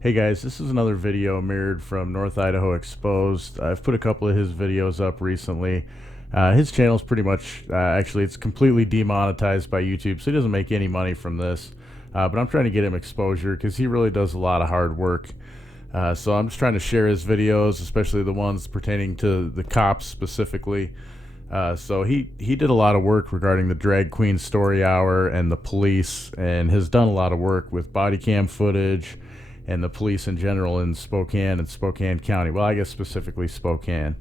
Hey guys, this is another video mirrored from North Idaho Exposed. I've put a couple of his videos up recently. His channel's pretty much, actually, it's completely demonetized by YouTube, so he doesn't make any money from this. But I'm trying to get him exposure because he really does a lot of hard work. So I'm just trying to share his videos, especially the ones pertaining to the cops specifically. So he did a lot of work regarding the drag queen story hour and the police, and has done a lot of work with body cam footage and the police in general in Spokane and Spokane County. Well, I guess specifically Spokane.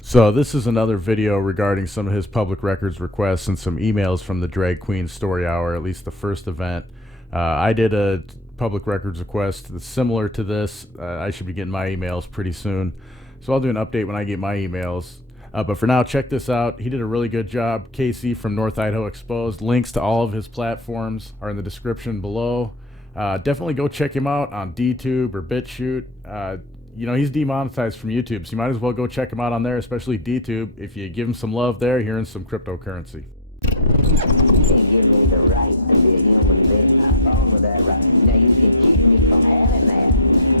So this is another video regarding some of his public records requests and some emails from the drag queen story hour, at least the first event. I did a public records request that's similar to this. I should be getting my emails pretty soon. So I'll do an update when I get my emails. But for now, check this out. He did a really good job. Casey from North Idaho Exposed. Links to all of his platforms are in the description below. Definitely go check him out on DTube or BitChute. He's demonetized from YouTube, so you might as well go check him out on there, especially DTube. If you give him some love there, hearing some cryptocurrency. You can't give me the right to be a human being. I'm born with that right. Now you can keep me from having that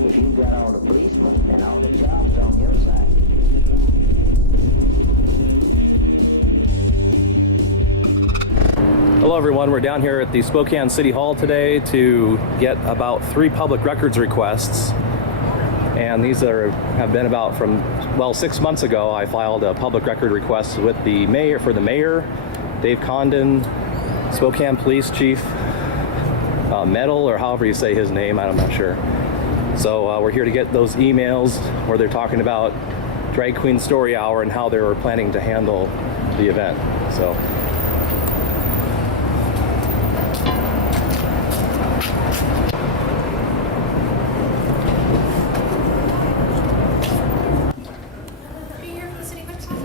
if you've got all the policemen and all the jobs on your side. Hello everyone, we're down here at the Spokane City Hall today to get about 3 public records requests. And these have been about from, 6 months ago I filed a public record request with the mayor, Dave Condon, Spokane Police Chief, Metal, or however you say his name, I'm not sure. So we're here to get those emails where they're talking about Drag Queen Story Hour and how they were planning to handle the event. So.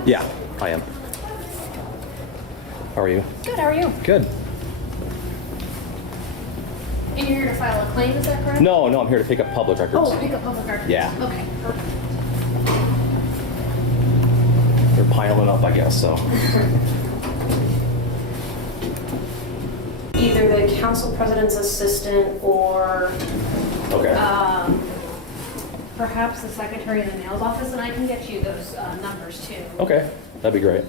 Yeah, I am. How are you? Good, how are you? Good. And you're here to file a claim, is that correct? No, I'm here to pick up public records. Oh, pick up public records. Yeah. Okay, perfect. They're piling up, I guess, so. Either the council president's assistant or Okay. perhaps the secretary of the mail's office, and I can get you those numbers too. Okay, that'd be great.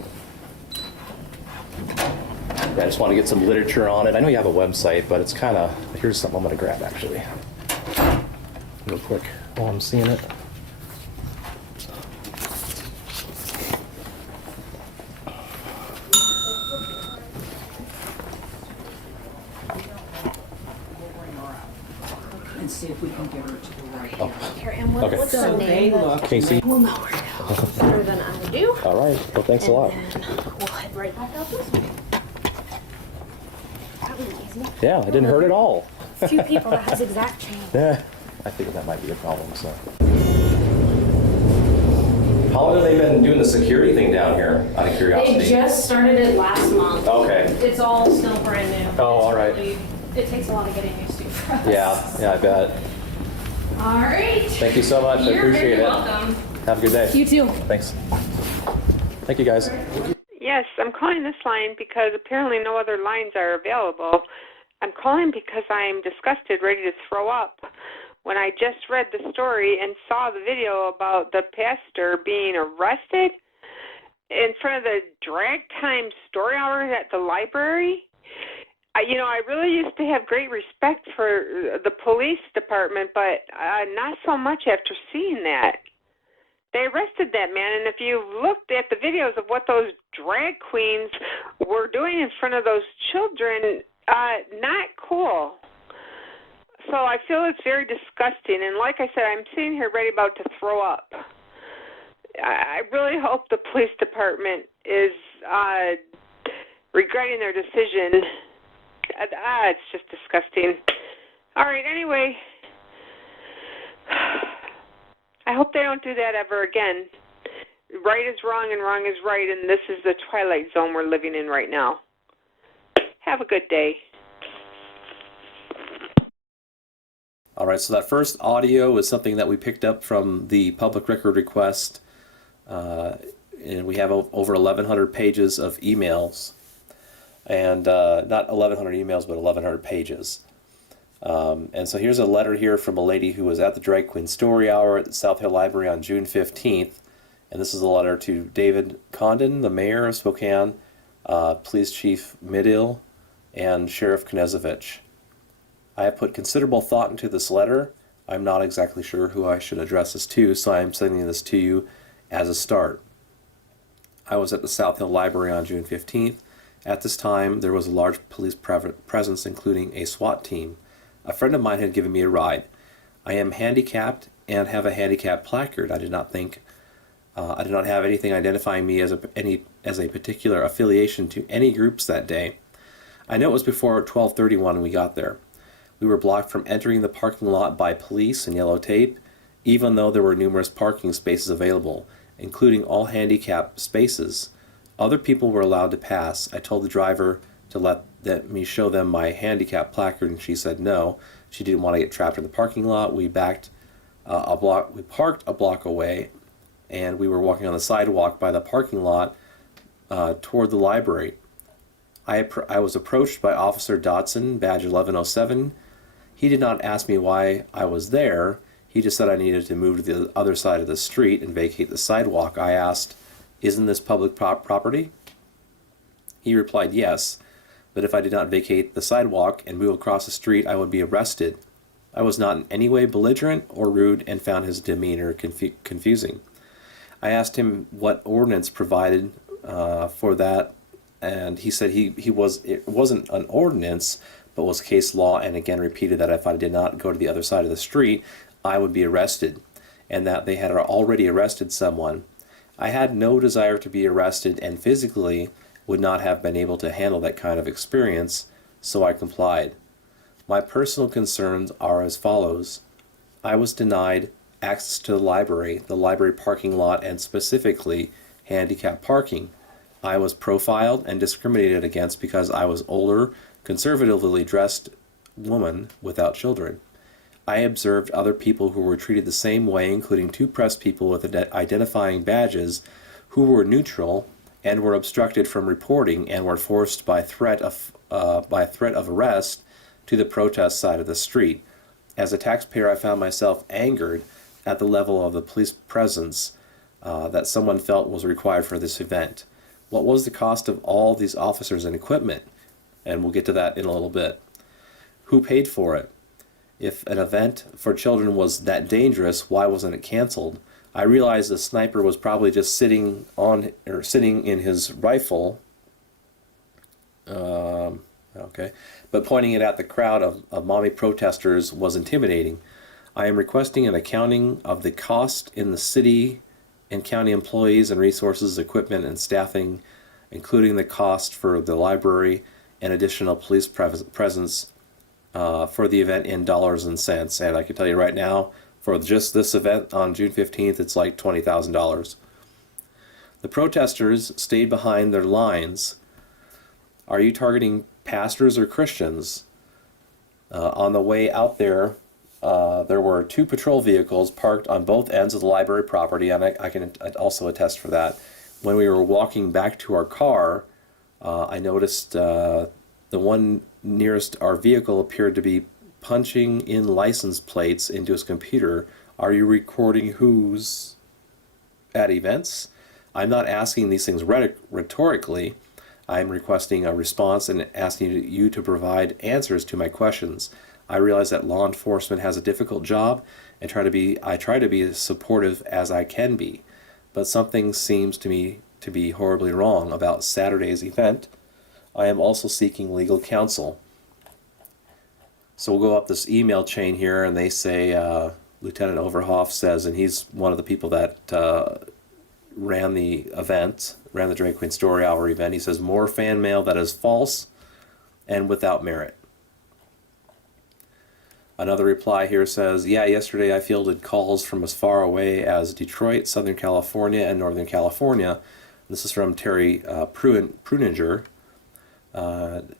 Yeah, I just want to get some literature on it. I know you have a website, but it's kind of, here's something I'm going to grab actually. Real quick while I'm seeing it. And see if we can get her to the right. Here, and Okay. what's So the they name? look. Casey. We'll know where to go better than I do. All right. Well, thanks a lot. And then we'll head right back out this way. That was easy. Yeah, it didn't hurt at all. A few people that has exact change. Yeah, I think that might be a problem, so. How long have they been doing the security thing down here, out of curiosity? They just started it last month. Okay. It's all still brand new. Oh, all right. It takes a lot of getting used to for us. Yeah, I bet. All right. Thank you so much. I You're appreciate very it. welcome. Have a good day. You too. Thanks. Thank you, guys. Yes, I'm calling this line because apparently no other lines are available. I'm calling because I'm disgusted, ready to throw up. When I just read the story and saw the video about the pastor being arrested in front of the drag time story hours at the library, I really used to have great respect for the police department, but not so much after seeing that. They arrested that man, and if you looked at the videos of what those drag queens were doing in front of those children, not cool. So I feel it's very disgusting, and like I said, I'm sitting here ready about to throw up. I really hope the police department is regretting their decision. It's just disgusting. All right, anyway, I hope they don't do that ever again. Right is wrong and wrong is right, and this is the twilight zone we're living in right now. Have a good day. All right, so that first audio is something that we picked up from the public record request, and we have over 1,100 pages of emails, and not 1,100 emails, but 1,100 pages. And so here's a letter here from a lady who was at the Drag Queen Story Hour at the South Hill Library on June 15th. And this is a letter to David Condon, the mayor of Spokane, Police Chief Midill, and Sheriff Knezovich. I have put considerable thought into this letter. I'm not exactly sure who I should address this to, so I'm sending this to you as a start. I was at the South Hill Library on June 15th. At this time, there was a large police presence, including a SWAT team. A friend of mine had given me a ride. I am handicapped and have a handicap placard. I did not have anything identifying me as a particular affiliation to any groups that day. I know it was before 12:31 when we got there. We were blocked from entering the parking lot by police and yellow tape, even though there were numerous parking spaces available, including all handicap spaces. Other people were allowed to pass. I told the driver to let me show them my handicap placard, and she said no. She didn't want to get trapped in the parking lot. We parked a block away, and we were walking on the sidewalk by the parking lot toward the library. I was approached by Officer Dodson, badge 1107. He did not ask me why I was there. He just said I needed to move to the other side of the street and vacate the sidewalk. I asked, "Isn't this public property?" He replied, "Yes, but if I did not vacate the sidewalk and move across the street, I would be arrested." I was not in any way belligerent or rude and found his demeanor confusing. I asked him what ordinance provided for that, and he said it wasn't an ordinance, but was case law, and again repeated that if I did not go to the other side of the street, I would be arrested, and that they had already arrested someone. I had no desire to be arrested and physically would not have been able to handle that kind of experience, so I complied. My personal concerns are as follows. I was denied access to the library parking lot, and specifically handicap parking. I was profiled and discriminated against because I was older, conservatively dressed woman without children. I observed other people who were treated the same way, including 2 press people with identifying badges who were neutral and were obstructed from reporting and were forced by threat of arrest to the protest side of the street. As a taxpayer, I found myself angered at the level of the police presence that someone felt was required for this event. What was the cost of all these officers and equipment? And we'll get to that in a little bit. Who paid for it? If an event for children was that dangerous, why wasn't it canceled? I realized the sniper was probably just sitting in his rifle, but pointing it at the crowd of mommy protesters was intimidating. I am requesting an accounting of the cost in the city and county employees and resources, equipment, and staffing, including the cost for the library and additional police presence for the event in dollars and cents. And I can tell you right now, for just this event on June 15th, it's like $20,000. The protesters stayed behind their lines. Are you targeting pastors or Christians? On the way out there, there were 2 patrol vehicles parked on both ends of the library property, and I can also attest for that. When we were walking back to our car, I noticed the one nearest our vehicle appeared to be punching in license plates into his computer. Are you recording who's at events? I'm not asking these things rhetorically. I'm requesting a response and asking you to provide answers to my questions. I realize that law enforcement has a difficult job, and I try to be as supportive as I can be, but something seems to me to be horribly wrong about Saturday's event. I am also seeking legal counsel. So we'll go up this email chain here, and they say Lieutenant Overhoff says, and he's one of the people that ran the Drag Queen Story Hour event. He says, more fan mail that is false and without merit. Another reply here says, yeah, yesterday I fielded calls from as far away as Detroit, Southern California, and Northern California. This is from Terry Pruninger.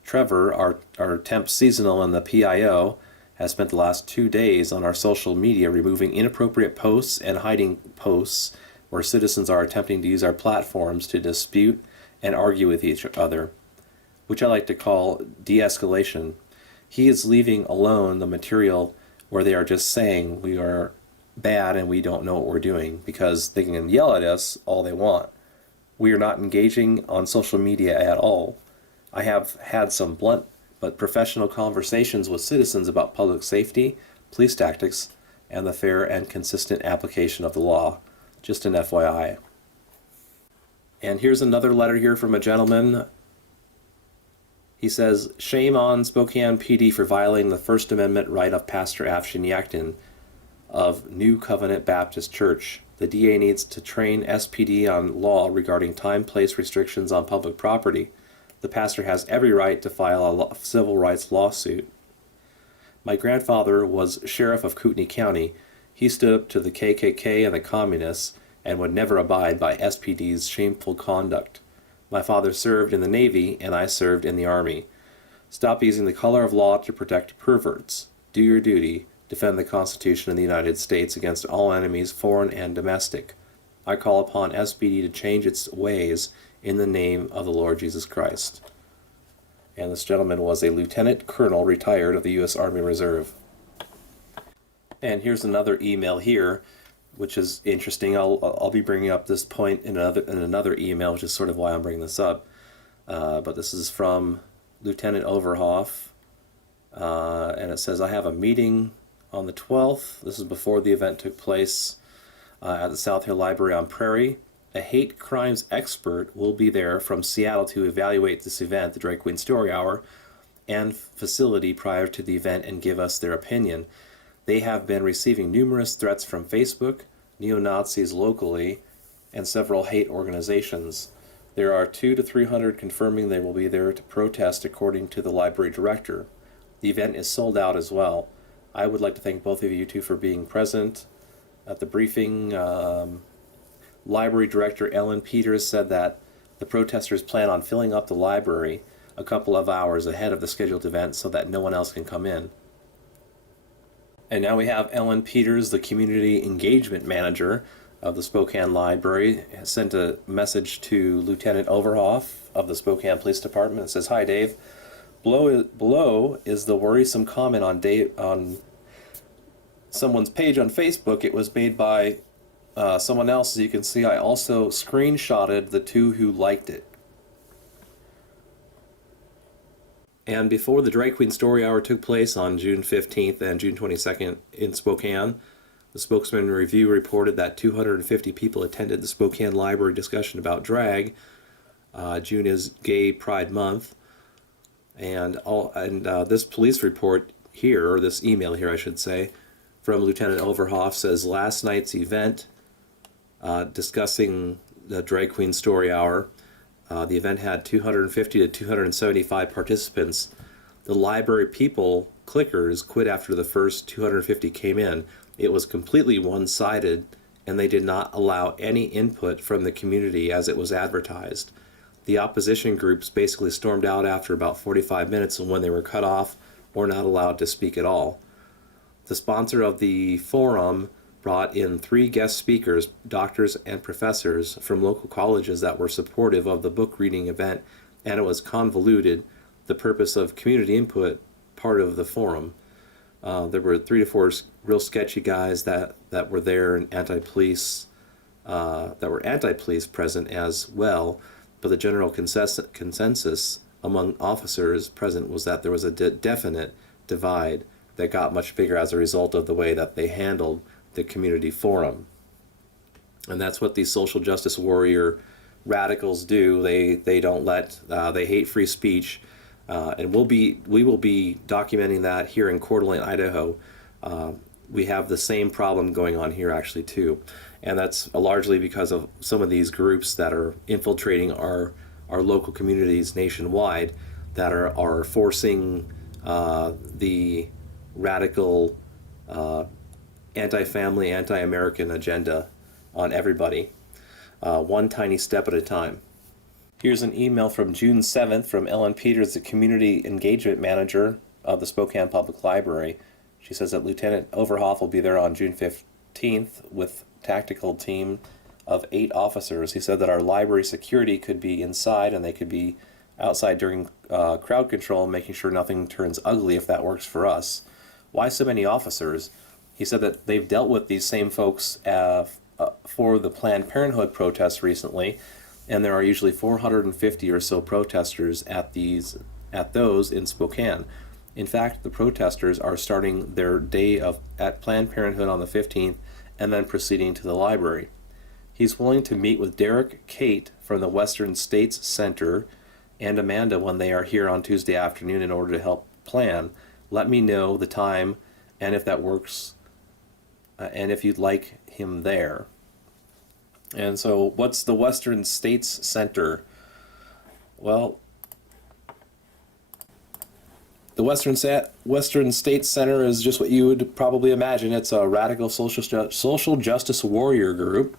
Trevor, our temp seasonal in the PIO, has spent the last 2 days on our social media removing inappropriate posts and hiding posts where citizens are attempting to use our platforms to dispute and argue with each other, which I like to call de-escalation. he is leaving alone the material where they are just saying we are bad and we don't know what we're doing, because they can yell at us all they want. We are not engaging on social media at all. I have had some blunt but professional conversations with citizens about public safety, police tactics, and the fair and consistent application of the law. Just an FYI. And here's another letter here from a gentleman. He says, shame on Spokane PD for violating the First Amendment right of Pastor Afshin Yaktin of New Covenant Baptist Church. The DA needs to train SPD on law regarding time, place restrictions on public property. The pastor has every right to file a civil rights lawsuit. My grandfather was sheriff of Kootenai County. He stood up to the KKK and the communists and would never abide by SPD's shameful conduct. My father served in the Navy, and I served in the Army. Stop using the color of law to protect perverts. Do your duty. Defend the Constitution of the United States against all enemies, foreign and domestic. I call upon SPD to change its ways in the name of the Lord Jesus Christ. And this gentleman was a lieutenant colonel retired of the U.S. Army Reserve. And here's another email here, which is interesting. I'll be bringing up this point in another email, which is sort of why I'm bringing this up. But this is from Lieutenant Overhoff, and it says, I have a meeting on the 12th. This is before the event took place at the South Hill Library on Prairie. A hate crimes expert will be there from Seattle to evaluate this event, the Drag Queen Story Hour, and facility prior to the event and give us their opinion. They have been receiving numerous threats from Facebook, neo-Nazis locally, and several hate organizations. There are 200 to 300 confirming they will be there to protest, according to the library director. The event is sold out as well. I would like to thank both of you two for being present at the briefing. Library Director Ellen Peters said that the protesters plan on filling up the library a couple of hours ahead of the scheduled event so that no one else can come in. And now we have Ellen Peters, the Community Engagement Manager of the Spokane Library, has sent a message to Lieutenant Overhoff of the Spokane Police Department. It says, hi Dave, below is the worrisome comment on someone's page on Facebook. It was made by someone else. As you can see, I also screenshotted the two who liked it. And before the Drag Queen Story Hour took place on June 15th and June 22nd in Spokane, the Spokesman Review reported that 250 people attended the Spokane Library discussion about drag. June is Gay Pride Month. And this police report here, or this email here I should say, from Lieutenant Overhoff says last night's event discussing the Drag Queen Story Hour, the event had 250 to 275 participants. The library people, clickers, quit after the first 250 came in. It was completely one-sided, and they did not allow any input from the community as it was advertised. The opposition groups basically stormed out after about 45 minutes when they were cut off or not allowed to speak at all. The sponsor of the forum brought in 3 guest speakers, doctors and professors from local colleges that were supportive of the book reading event, and it was convoluted, the purpose of community input part of the forum. There were 3 to 4 real sketchy guys that were there, and anti-police present as well, but the general consensus among officers present was that there was a definite divide that got much bigger as a result of the way that they handled the community forum. And that's what these social justice warrior radicals do. They don't let, they hate free speech, and we will be documenting that here in Coeur d'Alene, Idaho. We have the same problem going on here actually too, and that's largely because of some of these groups that are infiltrating our local communities nationwide, that are forcing the radical anti-family, anti-American agenda on everybody, one tiny step at a time. Here's an email from June 7th from Ellen Peters, the Community Engagement Manager of the Spokane Public Library. She says that Lieutenant Overhoff will be there on June 15th with tactical team of 8 officers. He said that our library security could be inside and they could be outside during crowd control and making sure nothing turns ugly if that works for us. Why so many officers? He said that they've dealt with these same folks for the Planned Parenthood protests recently, and there are usually 450 or so protesters at those in Spokane. In fact, the protesters are starting their day at Planned Parenthood on the 15th and then proceeding to the library. He's willing to meet with Derek, Kate from the Western States Center, and Amanda when they are here on Tuesday afternoon in order to help plan. Let me know the time and if that works, and if you'd like him there. And so what's the Western States Center? Well, the Western States Center is just what you would probably imagine. It's a radical social justice warrior group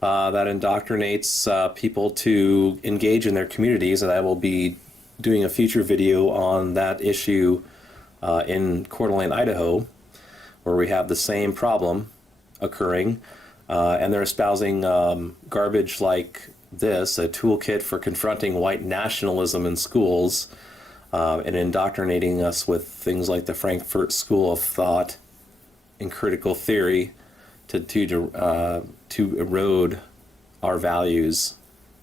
that indoctrinates people to engage in their communities, and I will be doing a future video on that issue in Coeur d'Alene, Idaho, where we have the same problem occurring, and they're espousing garbage like this, a toolkit for confronting white nationalism in schools, and indoctrinating us with things like the Frankfurt School of Thought and critical theory to erode our values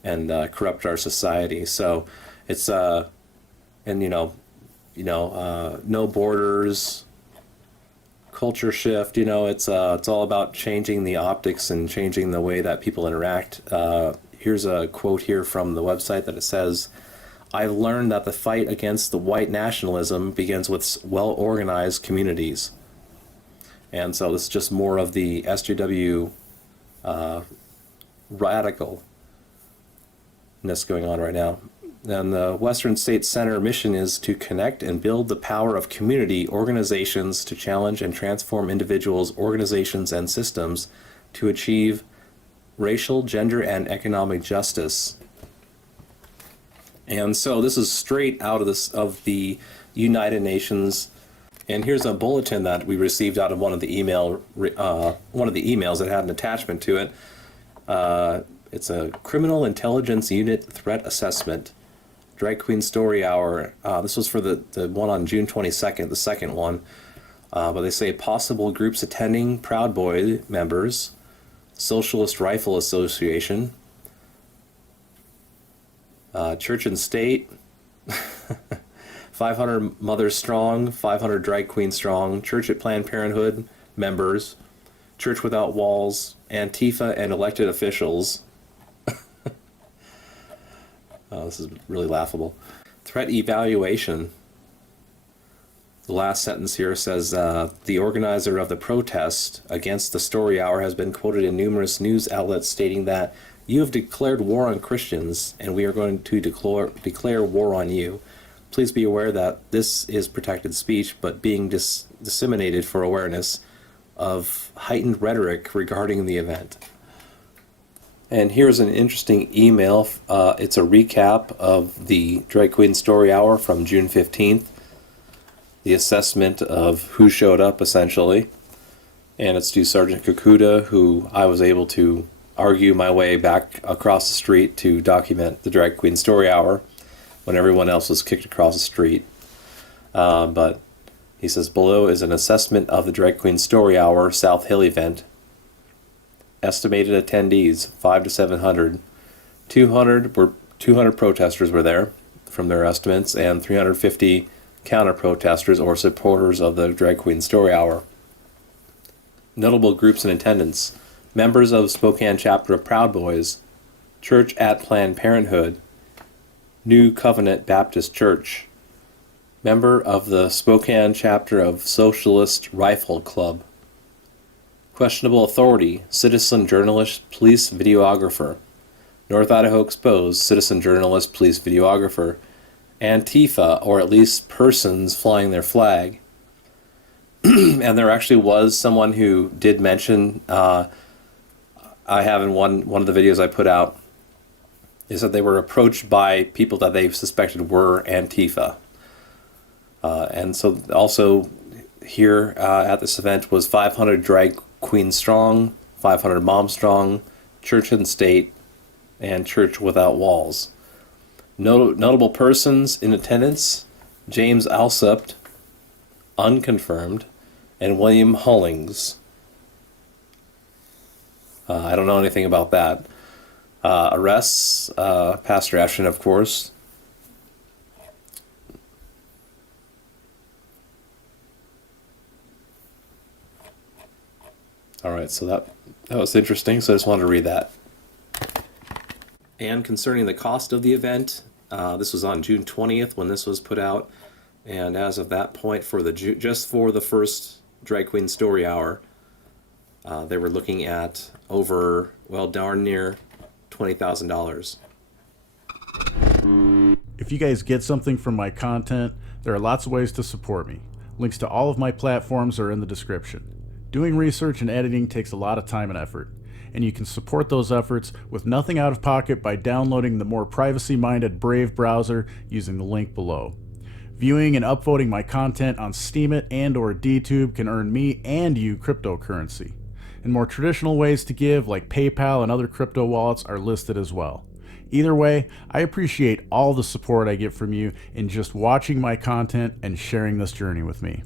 and corrupt our society. So it's no borders, culture shift. It's all about changing the optics and changing the way that people interact. Here's a quote here from the website that it says, "I've learned that the fight against the white nationalism begins with well-organized communities." And so this is just more of the SJW radicalness going on right now. And the Western States Center mission is to connect and build the power of community organizations to challenge and transform individuals, organizations, and systems to achieve racial, gender, and economic justice. And so this is straight out of the United Nations. And here's a bulletin that we received out of one of the emails that had an attachment to it. It's a Criminal Intelligence Unit Threat Assessment, Drag Queen Story Hour. This was for the one on June 22nd, the second one. But they say possible groups attending: Proud Boy members, Socialist Rifle Association, Church and State, 500 Mothers Strong, 500 Drag Queen Strong, Church at Planned Parenthood members, Church Without Walls, Antifa, and elected officials. Oh, this is really laughable. Threat evaluation. The last sentence here says, the organizer of the protest against the story hour has been quoted in numerous news outlets stating that you have declared war on Christians and we are going to declare war on you. Please be aware that this is protected speech, but being disseminated for awareness of heightened rhetoric regarding the event. And here's an interesting email. It's a recap of the Drag Queen Story Hour from June 15th. The assessment of who showed up, essentially. And it's to Sergeant Kakuda, who I was able to argue my way back across the street to document the Drag Queen Story Hour when everyone else was kicked across the street. But he says, below is an assessment of the Drag Queen Story Hour South Hill event. Estimated attendees, 500 to 700. 200 protesters were there from their estimates, and 350 counter-protesters or supporters of the Drag Queen Story Hour. Notable groups in attendance: members of Spokane chapter of Proud Boys, Church at Planned Parenthood, New Covenant Baptist Church, member of the Spokane chapter of Socialist Rifle Club, questionable authority, citizen journalist, police videographer, North Idaho Exposed, citizen journalist, police videographer, Antifa, or at least persons flying their flag. And there actually was someone who did mention, I have in one of the videos I put out, is that they were approached by people that they suspected were Antifa. And so also here at this event was 500 Drag Queen Strong, 500 Mom Strong, Church and State, and Church Without Walls. Notable persons in attendance: James Alsup, unconfirmed, and William Hollings. I don't know anything about that. Arrests: Pastor Ashton, of course. All right, so that was interesting, so I just wanted to read that. And concerning the cost of the event, this was on June 20th when this was put out, and as of that point, just for the first Drag Queen Story Hour, they were looking at over, well, darn near $20,000. If you guys get something from my content, there are lots of ways to support me. Links to all of my platforms are in the description. Doing research and editing takes a lot of time and effort, and you can support those efforts with nothing out of pocket by downloading the more privacy-minded Brave browser using the link below. Viewing and upvoting my content on Steemit and/or DTube can earn me and you cryptocurrency. And more traditional ways to give, like PayPal and other crypto wallets, are listed as well. Either way, I appreciate all the support I get from you in just watching my content and sharing this journey with me.